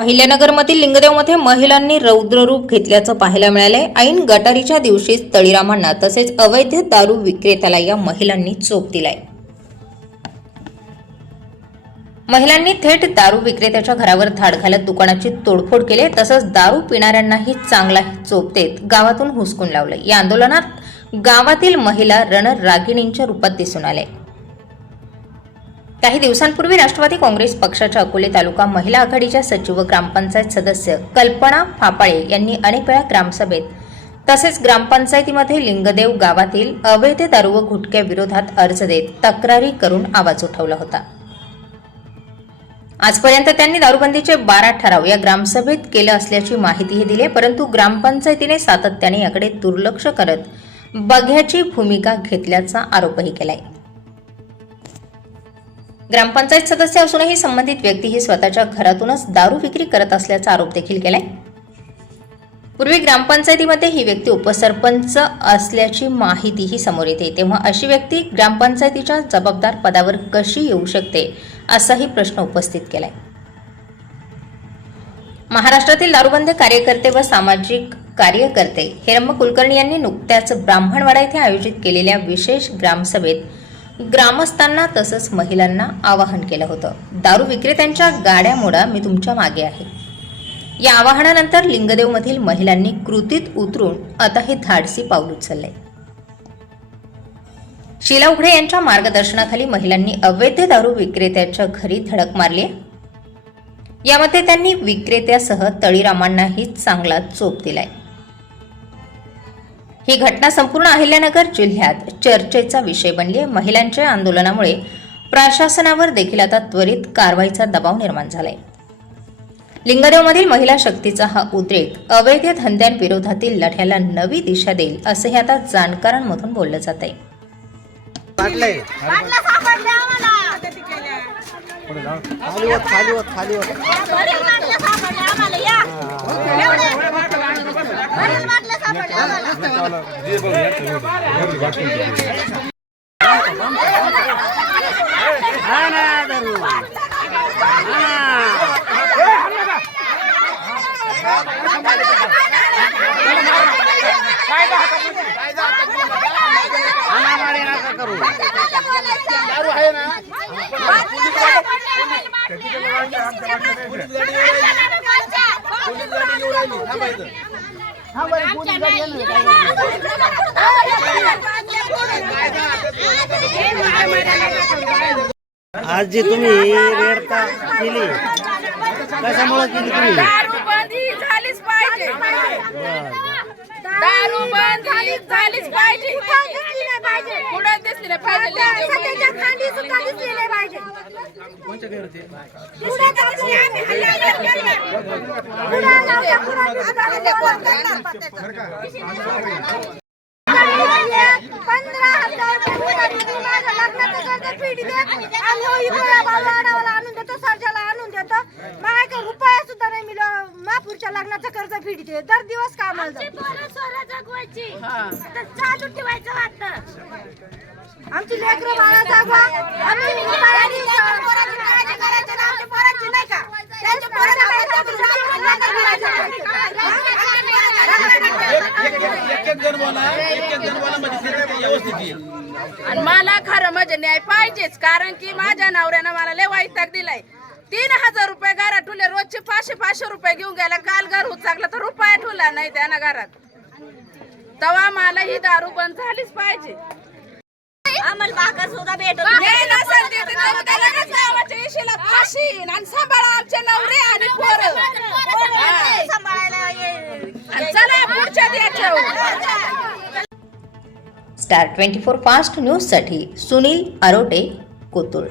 अहिल्यानगरमधील लिंगदेवमध्ये महिलांनी रौद्ररूप घेतल्याचं पाहायला मिळालंय. ऐन गटारीच्या दिवशीच तळीरामांना तसेच अवैध दारू विक्रेत्याला या महिलांनी चोप दिलाय. महिलांनी थेट दारू विक्रेत्याच्या घरावर धाड घालत दुकानाची तोडफोड केली. तसंच दारू पिणाऱ्यांनाही चांगला चोप देत गावातून हुसकून लावलं या आंदोलनात गावातील महिला रणरागिणींच्या रूपात दिसून आले. काही दिवसांपूर्वी राष्ट्रवादी काँग्रेस पक्षाच्या अकोले तालुका महिला आघाडीच्या सचिव व ग्रामपंचायत सदस्य कल्पना फापाळे यांनी अनेक वेळा ग्रामसभेत तसेच ग्रामपंचायतीमध्ये लिंगदेव गावातील अवैध दारू व गुटख्या विरोधात अर्ज देत तक्रारी करून आवाज उठवला होता. आजपर्यंत त्यांनी दारूबंदीचे बारा ठराव या ग्रामसभेत केलं असल्याची माहितीही दिली परंतु ग्रामपंचायतीने सातत्याने याकडे दुर्लक्ष करत बघ्याची भूमिका घेतल्याचा आरोपही केलाय. ग्रामपंचायत सदस्य असूनही संबंधित व्यक्ती ही स्वतःच्या घरातूनच दारू विक्री करत असल्याचा आरोप देखील केलाय. पूर्वी ग्रामपंचायतीमध्ये ही व्यक्ती उपसरपंच असल्याची माहितीही समोर येते. तेव्हा अशी व्यक्ती ग्रामपंचायतीच्या जबाबदार पदावर कशी येऊ शकते असाही प्रश्न उपस्थित केलाय. महाराष्ट्रातील दारूबंद कार्यकर्ते व सामाजिक कार्यकर्ते हेरम्म कुलकर्णी यांनी नुकत्याच ब्राह्मणवाडा येथे आयोजित केलेल्या विशेष ग्रामसभेत ग्रामस्थांना तसंच महिलांना आवाहन केलं होतं. दारू विक्रेत्यांच्या गाड्या मोडा मी तुमच्या मागे आहे. या आवाहनानंतर लिंगदेवमधील महिलांनी कृतीत उतरून आता हे धाडसी पाऊल उचलले शीला उघडे यांच्या मार्गदर्शनाखाली महिलांनी अवैध दारू विक्रेत्याच्या घरी धडक मारली यामध्ये त्यांनी विक्रेत्यासह तळीरामांनाही चांगला चोप दिलाय. ही घटना संपूर्ण अहिल्यानगर जिल्ह्यात चर्चेचा विषय बनली आहे. महिलांच्या आंदोलनामुळे प्रशासनावर देखील आता त्वरित कारवाईचा दबाव निर्माण झालाय. लिंगदेवमधील महिला शक्तीचा हा उद्रेक अवैध धंद्यांविरोधातील लढ्याला नवी दिशा देईल असंही आता जाणकारांमधून बोललं जात आहे. खाली होत खाली होत खाली होत बरेच बाटल्या सापडल्या आम्हाला या एवढे बरेच बाटल्या सापडल्या हा ना दारू आज जी तुम्ही रेडता केली. कशामुळे केली तुम्ही? दारू बंदी झालीच पाहिजे. दारू बंदी झालीच पाहिजे. पुढे दिसली नाही पाहिजे पंधरा हजार माझ्या लग्नाचं कर्ज फेडी दे आणि हो इकडे बालवाडावाला आणून देतो सर्जाला आणून देतो माझ्या रुपया सुद्धा नाही मिळ महापूरच्या लग्नाचं कर्ज फेडी दे दर दिवस कामाला जगवायची चालू ठेवायचं वाटतं. आमची लेकरं बाळा जागवा आमची मुलांची पोराची काळजी करायची ना आमच्या पोराची नाही का? त्यांच्या पोराला काय आणि मला खरं म्हणजे न्याय पाहिजेच कारण की माझ्या नवऱ्यानं मला लय वैताग दिलाय. तीन हजार रुपये घरात ठुले रोजचे पाचशे पाचशे रुपये घेऊन गेला काल घर उचाकला तर रुपया ठुला नाही त्यानं घरात. तेव्हा मला ही दारू बंद झालीच पाहिजे. आम्हाला सुद्धा भेटत नाही. आणि सांभाळा आमचे नवरे आणि पोरं. सांभाळायला ये- आणि चला पुढच्या स्टार ट्वेंटी फोर फास्ट न्यूजसाठी सुनील आरोटे कोतुळ.